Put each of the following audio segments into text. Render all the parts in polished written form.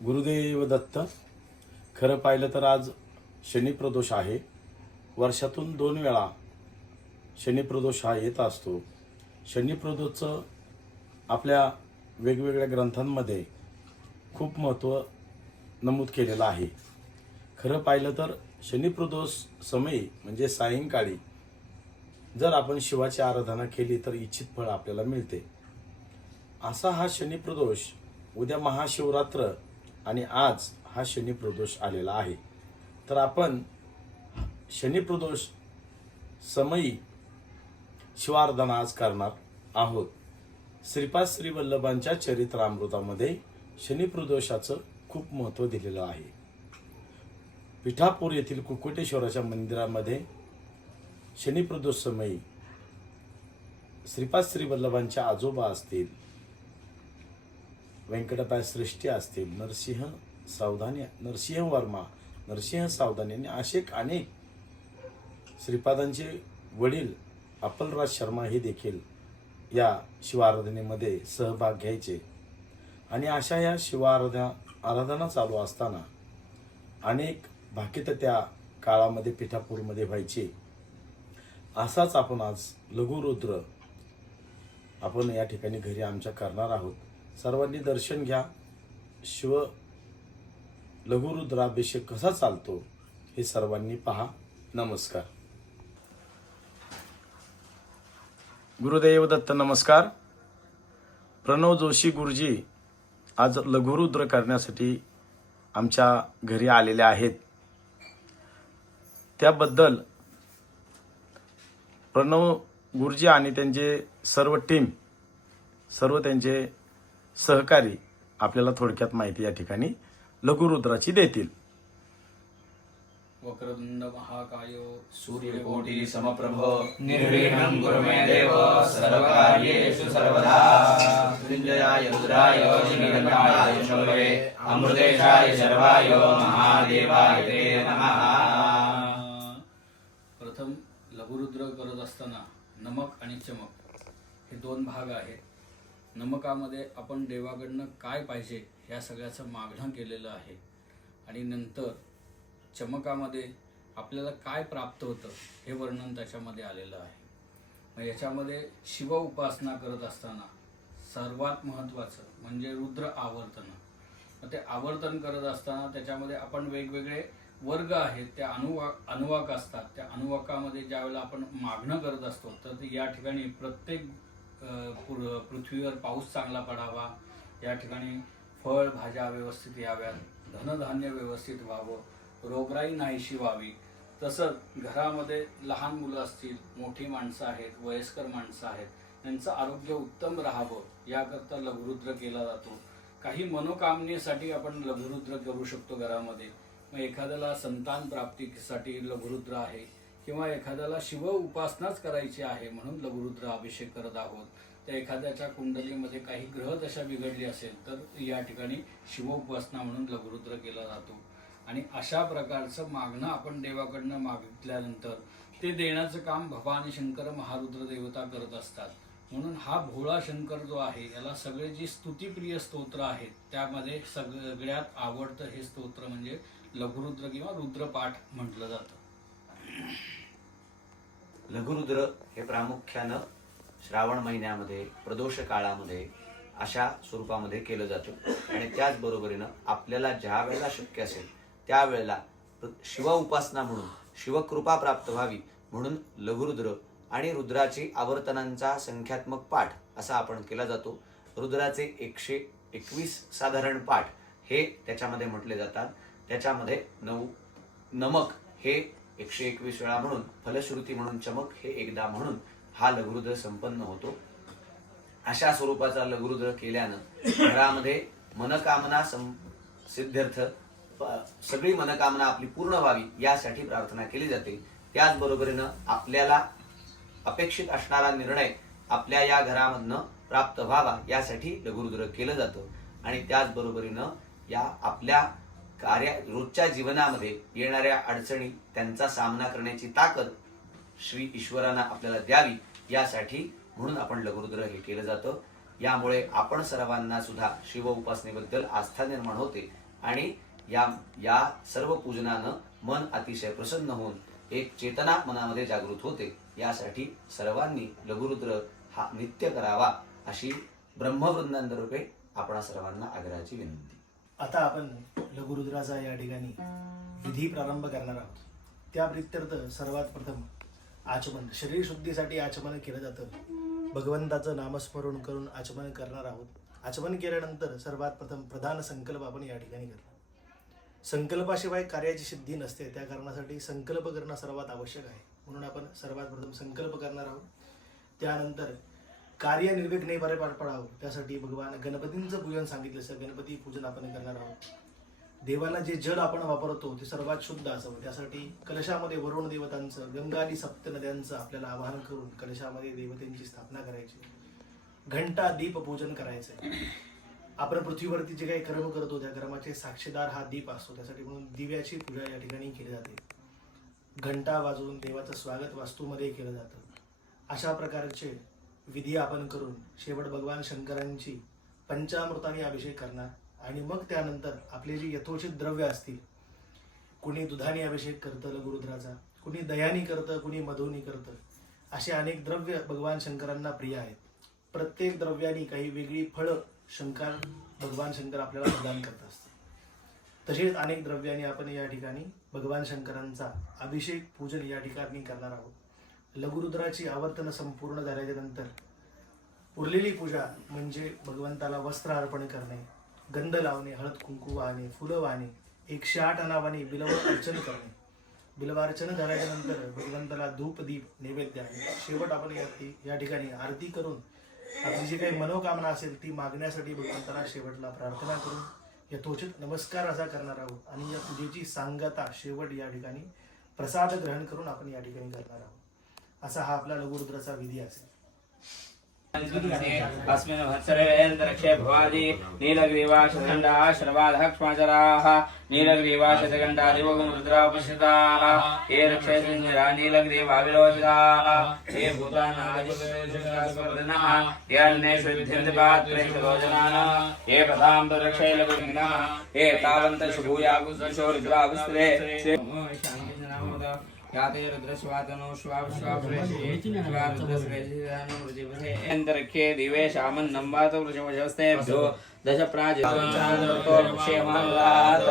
गुरुदेव दत्त. खरं पाहिलं तर आज शनिप्रदोष आहे. वर्षातून 2 वेळा शनिप्रदोष हा येत असतो. शनिप्रदोषचं आपल्या वेगवेगळ्या ग्रंथांमध्ये खूप महत्त्व नमूद केलेलं आहे. खरं पाहिलं तर शनिप्रदोष समयी म्हणजे सायंकाळी जर आपण शिवाची आराधना केली तर इच्छित फळ आपल्याला मिळते. असा हा शनिप्रदोष, उद्या महाशिवरात्र आणि आज हा शनिप्रदोष आलेला आहे. तर आपण शनिप्रदोष समयी शिवाराधना आज करणार आहोत. श्रीपाद श्री वल्लभांच्या चरित्रामृतामध्ये शनिप्रदोषाचं खूप महत्त्व दिलेलं आहे. पिठापूर येथील कुकुटेश्वराच्या मंदिरामध्ये शनिप्रदोष समयी श्रीपाद श्री वल्लभांच्या आजोबा असतील, व्यंकटपाय श्रेष्ठी असतील, नरसिंह वर्मा, नरसिंह सावधान यांनी असे अनेक श्रीपादांचे वडील अपलराज शर्मा हे देखील या शिवाराधनेमध्ये सहभाग घ्यायचे. आणि अशा या आराधना चालू असताना अनेक भाकित त्या काळामध्ये पिठापूरमध्ये व्हायचे. असाच आपण आज लघुरुद्र आपण या ठिकाणी घरी आमच्या करणार आहोत. सर्वांनी दर्शन घ्या. शिव लघुरुद्राभिषेक कसा चालतो हे सर्वांनी पहा. नमस्कार. गुरुदेव दत्त. नमस्कार. प्रणव जोशी गुरुजी आज लघुरुद्र करण्यासाठी आमच्या घरी आलेले आहेत. त्याबद्दल प्रणव गुरुजी आणि त्यांचे सर्व टीम, सर्व त्यांचे सहकारी आपल्याला थोडक्यात माहिती या ठिकाणी लघुरुद्राची देतील. वक्रतुंड महाकाय सूर्यकोटि समप्रभ निर्विघ्नं कुरु मे देव सर्वकार्येषु सर्वदा मृत्युंजयाय रुद्राय श्रीरमणाय शंभवे अमृतेशाय शर्वाय महादेवाय ते नमः. प्रथम लघुरुद्र करत असताना नमक आणि चमक हे 2 भाग आहेत. नमकामध्ये आपण देवाकडनं काय पाहिजे या सगळ्याचं मागणं केलेलं आहे आणि नंतर चमकामध्ये आपल्याला काय प्राप्त होतं हे वर्णन त्याच्यामध्ये आलेलं आहे. मग याच्यामध्ये शिव उपासना करत असताना सर्वात महत्त्वाचं म्हणजे रुद्र आवर्तन. मग ते आवर्तन करत असताना त्याच्यामध्ये आपण वेगवेगळे वर्ग आहेत, त्या अनुवाक असतात. त्या अनुवाकामध्ये ज्यावेळेला आपण मागणं करत असतो तर या ठिकाणी प्रत्येक पृथ्वीवर पाऊस चांगला पडावा, या ठिकाणी फळ भाज्या व्यवस्थित याव्यात, धनधान्य व्यवस्थित व्हावं, रोगराई नाहीशी व्हावी. तसंच घरामध्ये लहान मुलं असतील, मोठी माणसं आहेत, वयस्कर माणसं आहेत, त्यांचं आरोग्य उत्तम राहावं याकरता लघुरुद्र केला जातो. काही मनोकामनेसाठी आपण लघुरुद्र करू शकतो घरामध्ये. मग एखाद्याला संतान प्राप्तीसाठी लघुरुद्र आहे किंवा एखाद्याला शिव उपासनाच करायची आहे म्हणून लघुरुद्र अभिषेक करत आहोत. तर एखाद्याच्या कुंडलीमध्ये काही ग्रहदशा बिघडली असेल तर या ठिकाणी शिव उपासना म्हणून लघुरुद्र केला जातो. आणि अशा प्रकारचं मागणं आपण देवाकडनं मागितल्यानंतर ते देण्याचं काम भवानी शंकर महारुद्र देवता करत असतात. म्हणून हा भोळा शंकर जो आहे याला सगळे जी स्तुतिप्रिय स्तोत्र आहेत त्यामध्ये सगळ्यात आवडतं हे स्तोत्र म्हणजे लघुरुद्र किंवा रुद्रपाठ म्हटलं जातं. लघुरुद्र हे प्रामुख्यानं श्रावण महिन्यामध्ये प्रदोष काळामध्ये अशा स्वरूपामध्ये केलं जातं. आणि त्याचबरोबरीनं आपल्याला ज्या वेळेला शक्य असेल त्यावेळेला शिव उपासना म्हणून शिवकृपा प्राप्त व्हावी म्हणून लघुरुद्र आणि रुद्राची आवर्तनांचा संख्यात्मक पाठ असा आपण केला जातो. रुद्राचे 121 साधारण पाठ हे त्याच्यामध्ये म्हटले जातात. त्याच्यामध्ये नमक हे 121 वेळा म्हणून, फलश्रुती म्हणून चमक हे एकदा म्हणून हा लघुरुद्र संपन्न होतो. अशा स्वरूपाचा लघुरुद्र केल्यानं घरामध्ये मनकामना सिद्ध्यर्थ सगळी मनकामना आपली पूर्ण व्हावी यासाठी प्रार्थना केली जाते. त्याचबरोबरीनं आपल्याला अपेक्षित असणारा निर्णय आपल्या या घरामधनं प्राप्त व्हावा यासाठी लघुरुद्र केलं जातं. आणि त्याचबरोबरीनं या आपल्या रोजच्या जीवनामध्ये येणाऱ्या अडचणी त्यांचा सामना करण्याची ताकद श्री ईश्वरांना आपल्याला द्यावी यासाठी म्हणून आपण लघुरुद्र हे केलं जातं. यामुळे आपण सर्वांना सुद्धा शिव उपासनेबद्दल आस्था निर्माण होते आणि या सर्व पूजनानं मन अतिशय प्रसन्न होऊन एक चेतना मनामध्ये जागृत होते. यासाठी सर्वांनी लघुरुद्र हा नित्य करावा अशी ब्रह्मवृंदांतर्फे आपणा सर्वांना आग्रहाची विनंती. आता आपण लघुरुद्राचा या ठिकाणी विधी प्रारंभ करणार आहोत. त्या प्रित्यर्थ सर्वात प्रथम आचमन, शरीर शुद्धीसाठी आचमन केलं जातं. भगवंताचं नामस्मरण करून आचमन करणार आहोत. आचमन केल्यानंतर सर्वात प्रथम प्रधान संकल्प आपण या ठिकाणी करणार. संकल्पाशिवाय कार्याची सिद्धी नसते, त्या कारणासाठी संकल्प करणं सर्वात आवश्यक आहे. म्हणून आपण सर्वात प्रथम संकल्प करणार आहोत. त्यानंतर कार्य निर्विघ्ने बरे पार पडावं त्यासाठी भगवान गणपतींचं पूजन सांगितलं असं गणपती पूजन आपण करणार आहोत. देवाला जे जल आपण वापरतो ते सर्वात शुद्ध असावं, त्यासाठी कलशामध्ये वरुण देवतांचं, गंगा आणि सप्त नद्यांचं आपल्याला आवाहन करून कलशामध्ये देवतेंची स्थापना करायची. घंटा दीप पूजन करायचंय. आपण पृथ्वीवरती जे काही कर्म करतो त्या कर्माचे साक्षीदार हा दीप असतो, त्यासाठी म्हणून दिव्याची पूजा या ठिकाणी केली जाते. घंटा वाजवून देवाचं स्वागत वास्तूमध्ये केलं जातं. अशा प्रकारचे विधी आपण करून शेवट भगवान शंकरांची पंचामृताने अभिषेक करणार. आणि मग त्यानंतर आपले जे यथोचित द्रव्य असतील, कुणी दुधाने अभिषेक करतं लघुरुद्राचा, कुणी दह्याने करतं, कुणी मधुनी करतं, असे अनेक द्रव्य भगवान शंकरांना प्रिय आहेत. प्रत्येक द्रव्याने काही वेगळी फळं भगवान शंकर आपल्याला प्रदान करत असतात. तसेच अनेक द्रव्याने आपण या ठिकाणी भगवान शंकरांचा अभिषेक पूजन या ठिकाणी करणार आहोत. लघुरुद्राची आवर्तन संपूर्ण झाल्याच्या नंतर उरलेली पूजा म्हणजे भगवंताला वस्त्र अर्पण करणे, गंध लावणे, हळद कुंकू वाहणे, फुलं वाहणे, 108 नावाने बिल्व अर्चन करणे. बिल्वार्चन झाल्याच्या नंतर भगवंताला धूप दीप नैवेद्य आणि शेवट आपण या ठिकाणी आरती करून आपली जी काही मनोकामना असेल ती मागण्यासाठी भगवंताला शेवटला प्रार्थना करून यथोचित नमस्कार असा करणार आहोत. आणि या पूजेची सांगता शेवट या ठिकाणी प्रसाद ग्रहण करून आपण या ठिकाणी करणार आहोत. असा हा आपला लघुरुद्राचा विधी असेल. अस्मिन् वत्सरेन्द्रक्षे भवादि नीलग्रीवा शतगण्डा शर्वाधः क्ष्माचराः नीलग्रीवा शतगण्डा दिवगुरुद्रापश्यताः ये रक्षयन्निरा नीलग्रीवा विलोचिताः ये भूतानादिवर्धनः ये अन्ये शुद्ध्यन्ति पात्रेषुरोचनाः ये प्रथां रक्षयलघुग्नः ये तावन्तः शुभूयागुशो रुद्रावस्त्रे याते रुद्रस्वातनो स्वारुद्रस्वेशिदानुरुजिभे दिवे शामन्नं वातो वृषभस्तेभ्यो दश प्राजितो क्षेमालात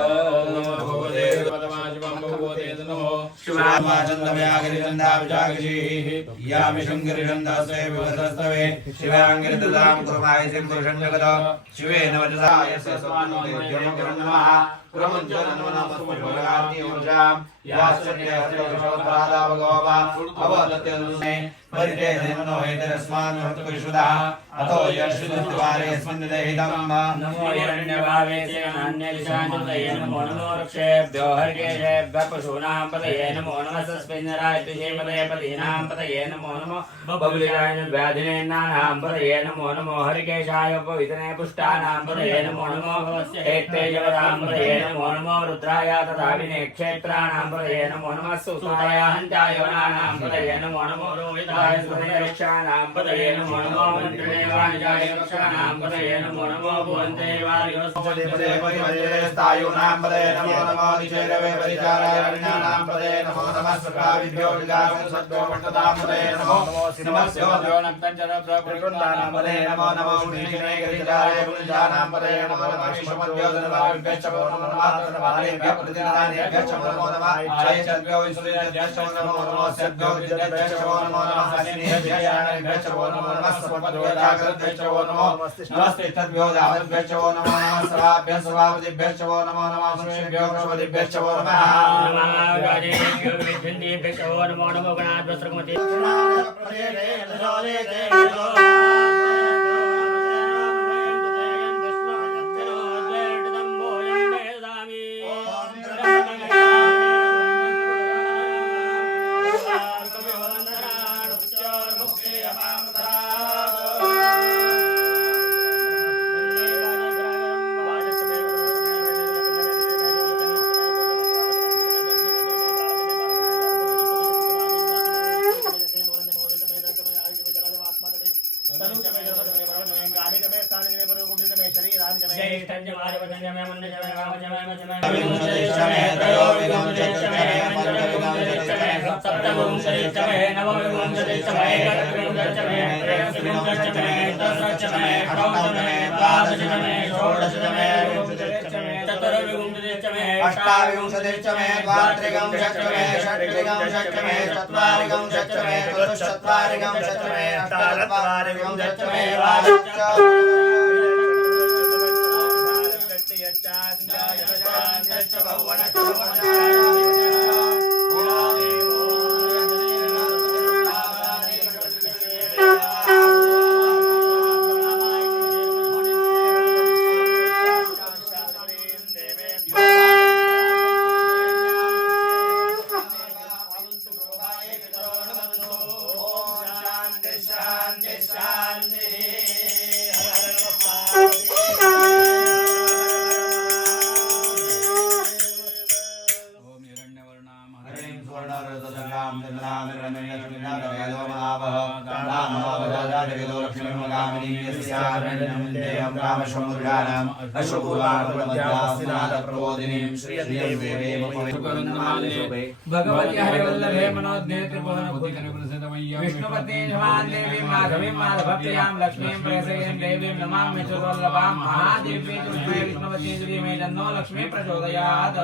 शिवांगरिषन्दास्ते विवदस्तवे शिवांगरिददां कुर्माय सिंधुषण्डगतो शिवेन वचसा यस्य स्वानुदेव्यमकरन्नमः क्रमञ्जनमनमस्मभगाति ऊर्जां याश्चर्य हरिषोत्रादा भगववा अवदत्यनुने परिते देवनो हेतरस्मान् हतुकृषुदः अतो यश्रुद्वारेऽस्मिन् देहितं नमो हिरण्यभावे सेनान्यलिशानुदये नमो नमो वृक्षेभ्यो हर्केशेभ्यः पशूनां पतये नमो नमः सस्मिन्नरायतुषे पतये पतीनां पतये नमो नमो बबुलिकाय व्याधिनेन्नानां पतये नमो नमो हरिकेशाय पवितने पुष्टानां पतये नमो नमो हेत्तेजवदां पतये नमो नमो रुद्राय तथा विनेक्षेत्राणां पतये नमो नमः सुताय हन्ताय वनानां पतये नमो नमो रोहिताय सुरक्षाणां पतये नमो नमो मन्त्रिणे वाणिजाय रक्षाणां पतये नमो नमो भुवन्ते वायुनां पतये नमो नमो निचैरवे परिचाराय वरिणानां पतये नमो नमः सकाविभ्यो विदासं सद्यो वष्टतां पतये नमो नमस्यो नक्तञ्जन प्रकृतानां पतये नमो नमो उन्नीशने गरिताय गुणजानां पतये नमो नमः विश्वमद्यो धनभावेभ्यश्च नमो नमः धनभावेभ्यः प्रतिदिनानेभ्यश्च नमो नमः इच्छायेभ्यो विसुरेभ्यश्च नमो नमः सद्यो विद्येभ्यश्च नमो नमः असिनेभ्यश्च नमो नमः सपद्यो जागृतेभ्यश्च नमो नमस्ते तद्भ्यो दावद्भ्यश्च नमो नमः सर्वाभ्यः सर्वावदिभ्यश्च नमो नमः सुरेभ्यो वृषभदिभ्यश्च नमो नमः राजेभ्यो विद्युन्देभ्यश्च नमो नमो गणाद्वस्त्रमते अष्टाविंशतिश्चमे द्वात्रिकंशच्चमे षट्त्रिकंशच्चमे चत्वारिकंशच्चमे चतुश्चत्वारिकंशच्चमे अष्टाचत्वारिकंशच्चमे भगवती हरिवल्लभे मनोज्ञे विष्णुपत्नी नमां देवीं माधवीं माधवप्रियां लक्ष्मीं प्रेषयीं देवीं नमामि चतुर्वल्लभां महादेवी तुष्टे विष्णुपत्नी दुर्गे तन्नो लक्ष्मी प्रचोदयात्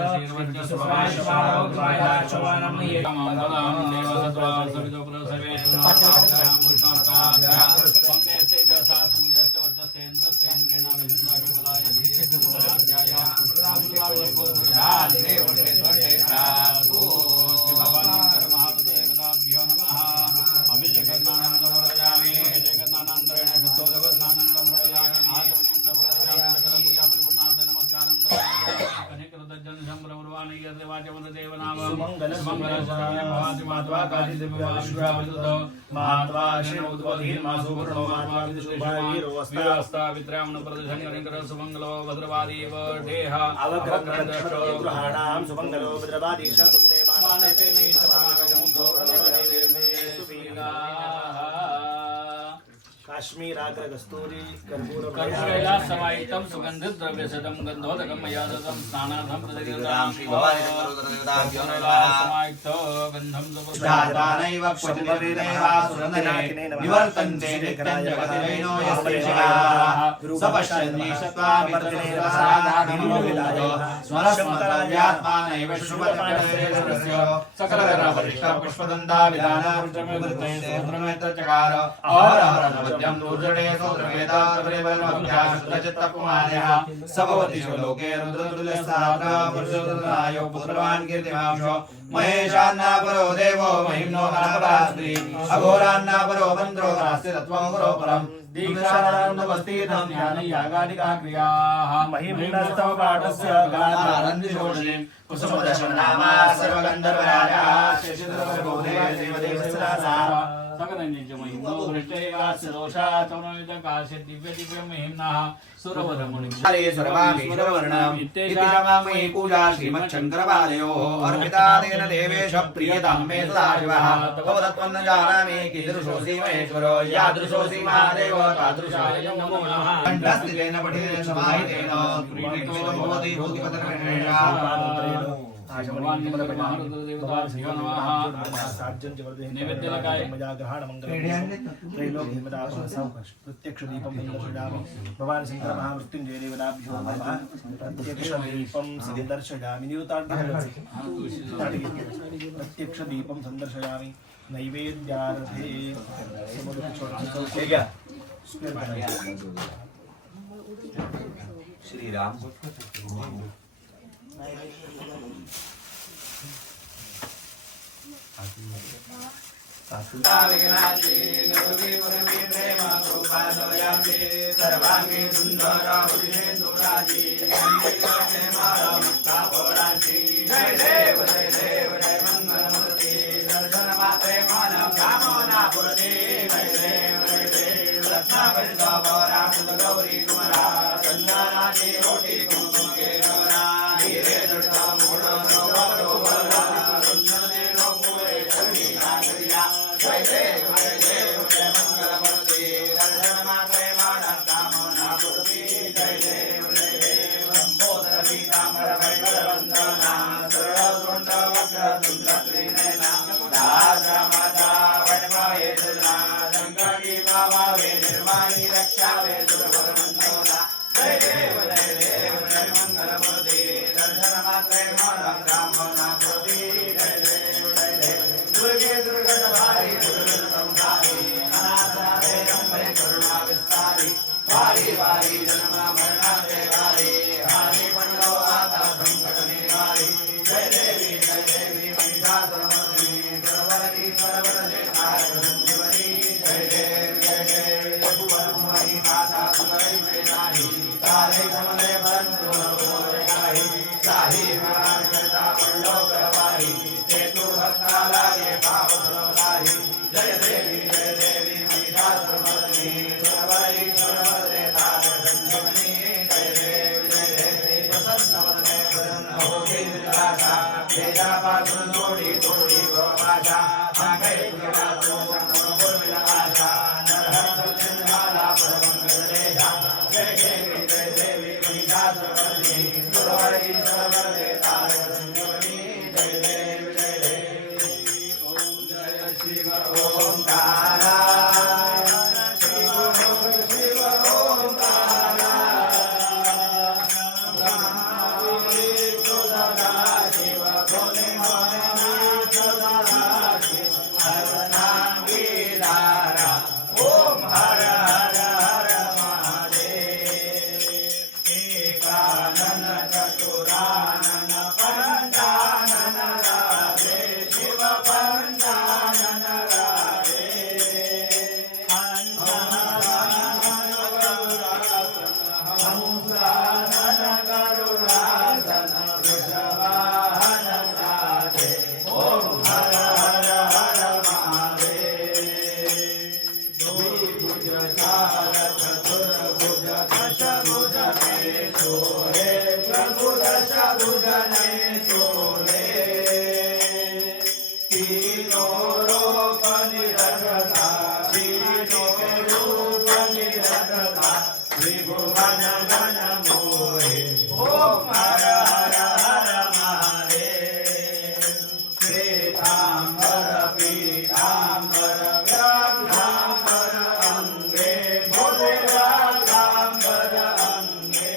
काश्मीराग्र कस्तूरी कर्पूर समाहितं सुगन्धित द्रव्यशतं गन्धोदकं मया दत्तं स्नानार्थं राम श्री भवानी समाहितो गन्धं दानैव क्वचिदेवासुरनरे निवर्तन्ते नित्यं जगतिरेनो यस्तेषाः सपश्यन्ति सत्त्वामितरेव साधारणो स्मरस्मराज्यात्मानैव शुभतमस्य सकलगणपरिष्टपुष्पदन्ता विधानचकार अहरहरनवद्यं दुर्जटे सौद्रवेदा प्रबलमध्याशुद्धचित्तकुमार्यः सभवति लोके रुद्रतुल्यस्तात्र पुरुषोत्तरायो पुत्रवान् कीर्तिमांशो महेशान्नापरो देवो महिम्नो अनापरास्त्री अघोरान्नापरो मन्त्रो नास्ति तत्त्वं गुरो परम् दीक्षानन्दमस्तीतं ध्यानयागादिका क्रियाः महिम्नस्तव पाठस्य गानानन्दिषोडशीं कुसुमदशनामा सर्वगन्धर्वराजा शेषधरगोदेवदेवदेवसदासा सकलञ्च महिम्नो दृष्टैवास्य दोषा तमोयुतकास्य दिव्य दिव्य महिम्नः सुरवरमुनिं हरे सर्वामीश्वरवर्णम् इत्यामामयी पूजा श्रीमच्छङ्करपादयोः अर्पिता तेन देवेश प्रियतां मे सदाशिवः भवतत्त्वं न जानामि कीदृशोऽसि महेश्वरो यादृशोऽसि महादेव तादृशाय नमो नमः कण्ठस्थितेन पठेन समाहितेन प्रीणितो भवति भूतिपतनमेषः प्रत्यक्ष दीपम भगवान शंकर महामृत्युंजय देवताभ्यो नमः प्रत्यक्ष दीपम संदर्शयामि प्रत्यक्ष दीपम संदर्शयामि नैवेद्यार्थे श्री राम सर्वांगी सुंदरा उदिनेंदुराजी जय देव जय मंगलमूर्ति दर्शन मात्रे मानव कामना पूर्ति जय देव रत्नाकर सावरा गौरी कुमारा चंदनाची रोटी कुमकुम के नवरा हीरे जड़ता मोड़ नवरो वरा सुंदर नो पूरे चरणी नागरिया जय देव जय मंगलमूर्ति दर्शन मात्रे मानव कामना पूर्ति जय देव पीतांबर परिमलवन्दना सर्वसुन्दरवक्रतुण्डत्रिनयना दासमाता वैष्णवेतुला शङ्करी भावे निर्माणी रक्षावे सुरभद्रमन्दोला जय देव निर्मङ्गलमूर्ति दर्शनमात्रे मोदं ब्राह्मणा प्रति जय देव दुर्गे दुर्गटभारी दुर्गतसंहारी अनाथनाथे अम्बे करुणा विस्तारी वारी वारी जन्म मरणाचे वारी हारी पडलो आता संकट निवारी जय देवी महिषासुरमर्दिनी सर्वरती सर्वरते तारक संजीवनी जय देवी रघुवरभुवनी माता सुरई प्रेमानी तारे कमले बंधु काही साही महाराज करता पडलो प्रवाही चेतु भक्ता लागे पाप सर्वदाही जय देवी महिषासुरमर्दिनी सर्वरती सर्वरते तारक संजीवनी जय देवी प्रसन्न वदने प्रसन्न होती निराशा तेजापासून थोडी थोडी भाषा मागे तुझ्या तो पूर्वीला आशा नरहर चंद्राला परमंगल देशा जय देवी महिषासुरमर्दिनी सर्वरती सर्वरते तारक संजीवनी जय देवी ओम जय शिव ओंकारा शिव शिव ओंकारा शिव भोले भोलेनाथ सदा शिव हर नाम गिरारा ओम हर हर हर महादेव एकानन चतुरानन पंचानन राधे शिव पंचानन राधे हंसानन गरुडासन वृषवाहन राधे ओम हर हर हर महादेव द्विभुज चार चतुर्भुज दशभुज ने सोहे प्रभु दशभुज ने सोहे तीनों रूप निरखता तीनों रूप निरखता त्रिभुवन गण मोहे ओम हर हर हर महादेव श्वेतांबर पीतांबर व्याघ्रांबर अंगे भोले व्याघ्रांबर अंगे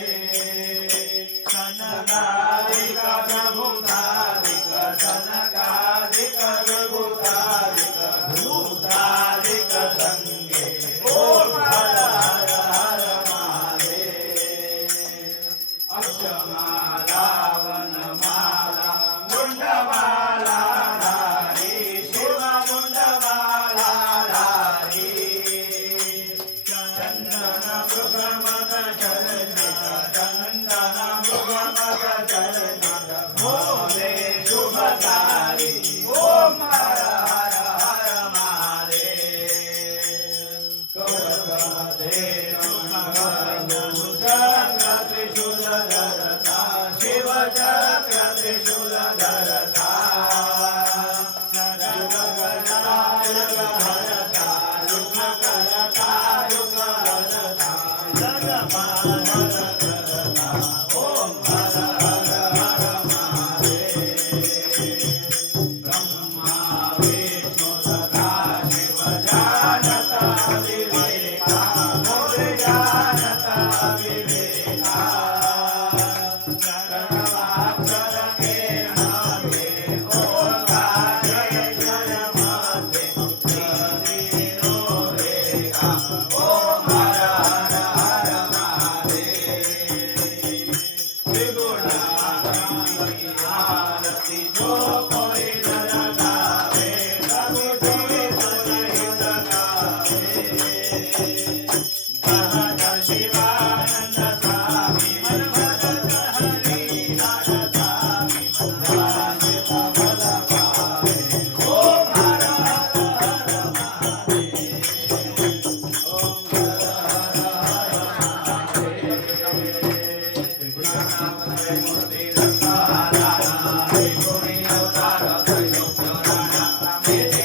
सनकादिक प्रभुतादिक सनकादिक प्रभुतादिक भूतादिक संगे ओम हर हर हर महादेव अक्षमाला वनमाला मुंडमाला धारी शिव मुंडमाला धारी चंदन मृगमद चरणित चंदन मृगमद चरणित भोले शुभकारी ओम हर हर हर महादेव कवचमदेव चक्र त्रिशूलधरता शिव चक्र त्रिशूलधरता युगनायक हरता युगकर्ता युगहरता जगपालक करता ओम हर हर हर महादेव ब्रह्मा विष्णु सदा शिव जानता विवेका मोरे जानता विवेका सर्वाक्षर के नामे ओंकारेश्वर माते तीनो रेखा ओम हर हर हर महादेव त्रिगुणात्मक आरती जो कोई नर गावे प्रभु तुम्हें सहित गावे भरत शिवानंद स्वामी मन भरत हरि नाथ स्वामी मन वांछित फल पावे ओम हर हर हर महादेव ओम हर हर हर महादेव त्रिगुणात्मक मूर्ति रंगहारा त्रिगुणी अवतार त्रैलोक्य राणा मेरे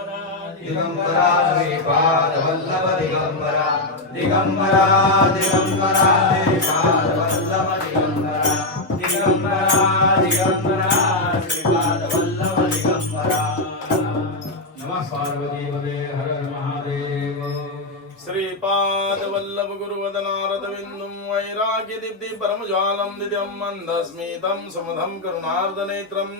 दिगंबरा श्रीपाद वल्लभ दिगंबरा दिगंबरा दिगंबरा श्रीपाद वल्लभ दिगंबरा दिगंबरा दिगंबरा श्रीपाद वल्लभ दिगंबरा नमः पार्वती पते हर हर महादेव श्रीपाद वल्लभ गुरुवदनारद बिंदुं वैराग्य दीप्ति परमज्वालं दिव्यं मंदस्मितं सुमधं करुणार्धनेत्रं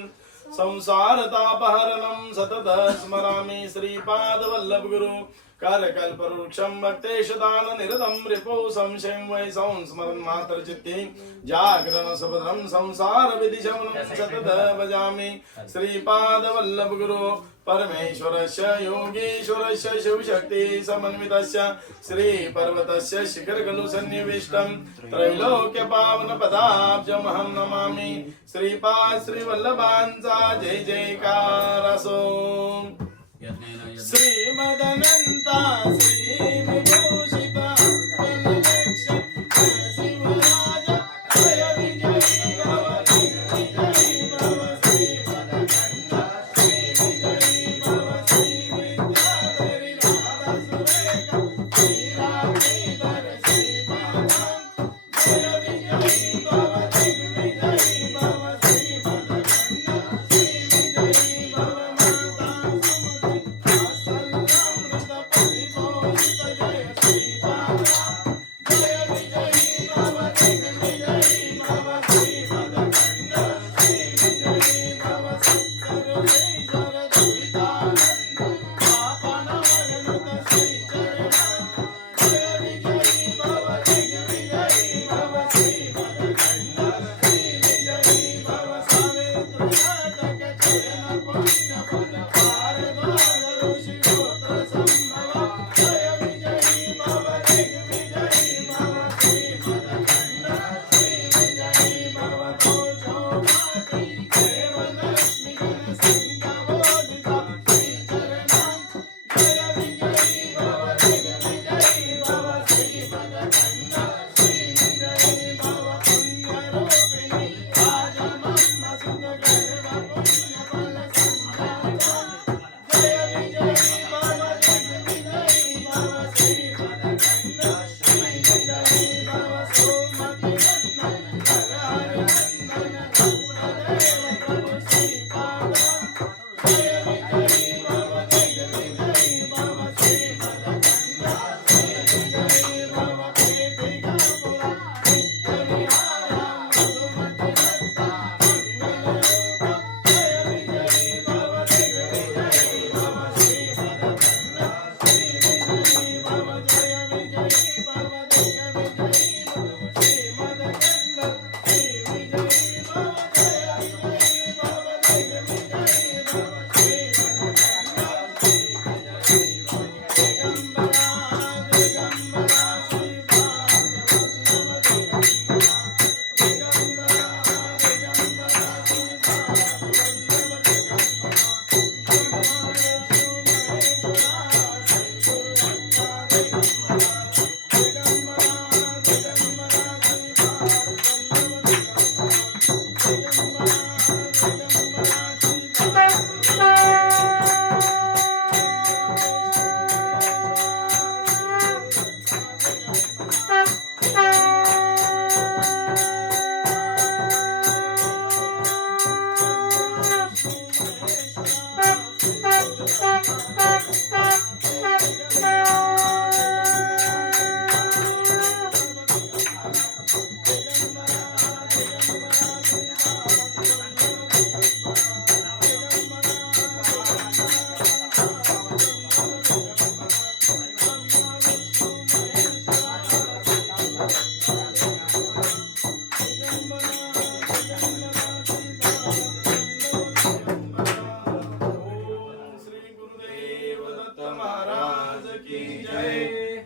संसारतापहरणं सतत स्मरामि श्रीपाद वल्लभ गुरु कार्यकल्पवृक्षं भक्तेशदान निरतं रिपो संशयं वै संस्मरन् मात्र चित्ते जागरण सुभद्रं संसार विधिशमनं सतत भजामि श्रीपाद वल्लभ गुरु परमेश्वरस्य योगीश्वरस्य शिवशक्ति समन्वितस्य श्री पर्वतस्य शिखरकलु सन्निविष्टं त्रैलोक्य पावन पदाब्जमहं नमामि श्रीपाद श्रीवल्लभांचा जय जयकार असो श्रीमदनंता श्रीविभूषिता वल्लभेश नरसिंहराज जय विजयी भव विजयी भव श्रीमदनंता श्रीविजयी भव श्रीविद्याधरी नादसुरेख श्रीरामेधर श्रीपादा जय विजयी भव दिग्विजयी भव श्रीमदनंता श्रीविजयी भव माता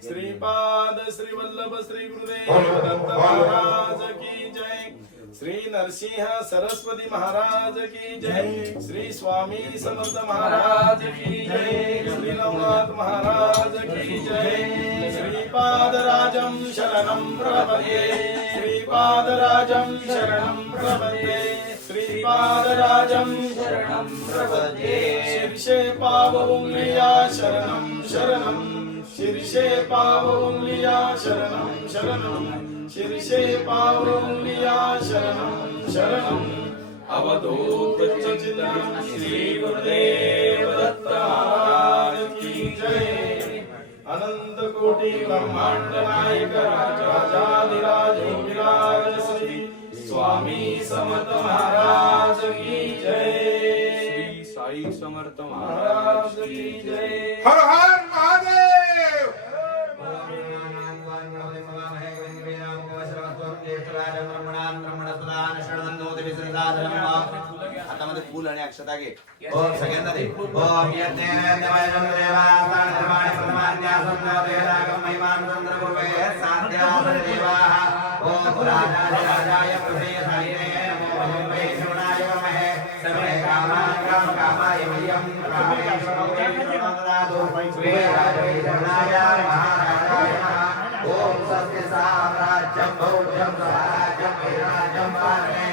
श्रीपाद श्री वल्लभ श्री गुरुदेव दत्त महाराज की जय। श्री नरसिंह सरस्वती महाराज की जय। श्री स्वामी समर्थ महाराज की जय। श्री नवनाथ महाराज की जय। श्रीपाद राजम शरणं प्रपद्ये। श्रीपाद राजम शरणं प्रपद्ये। श्रीपाद राजम शरणं प्रपद्ये शीर्षे पावुंलिया शरणं शरणं शीर्षे पावुंलिया शरणं शरणं शीर्षे पावुंलिया शरणं शरणं अवधूत चिंतन श्री गुरुदेव दत्त महाराज की जय अनंत कोटि ब्रह्मांड नायक राजाधिराज योगिराज श्री स्वामी समर्थ महाराज की जय श्री साई समर्थ महाराज की जय हर हर महादेव हातामध्ये फूल आणि अक्षता घे. ओम सगळ्यांना दे. ओम यज्ञेन्द्रमय देवास्तान निर्माणे प्रथमान्यासंतो देवागम महिमान चंद्रगुरुवे साध्यासदेवाः. ओम राजाय पृथे सायिने नमो भगवते शिवनाय नमः. सर्वे कामाय मह्यं कामेश्वरो वे राजवे शरणाय महाराजाय नमः. ओम सत्य साम्राज्यं भौज्यं स्वराज्यं वैराज्यं पारणेयं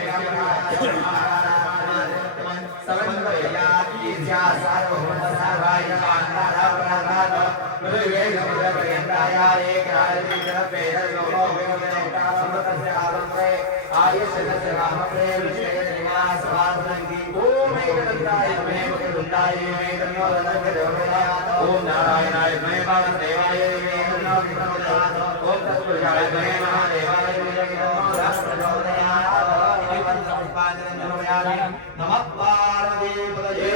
ओम नारायणाय वासुदेवाय ओम तत्पुरुषाय महादेवाय नमः पार्वतीपतये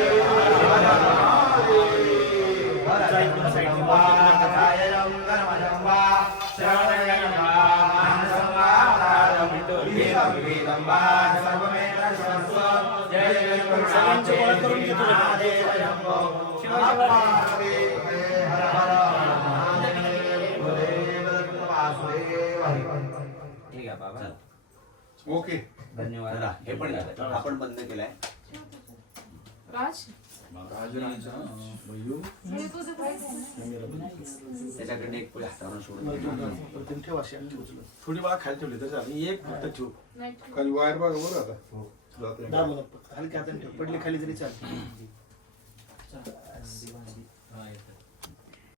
ठीक आहे बाबा. ओके धन्यवाद. हे पण झालं. आपण बंद केलाय. राज त्याच्याकडे एक पुढे हातावरून सोडून प्रतिम ठेव अशी आणि उचलून. थोडी बाळा खाली ठेवली तर चालेल एक फक्त ठेवू खाली वायर बघा बरं आता जाते. दाब म्हणत हलक्या हाताने ठेव. पडली खाली तरी चालते.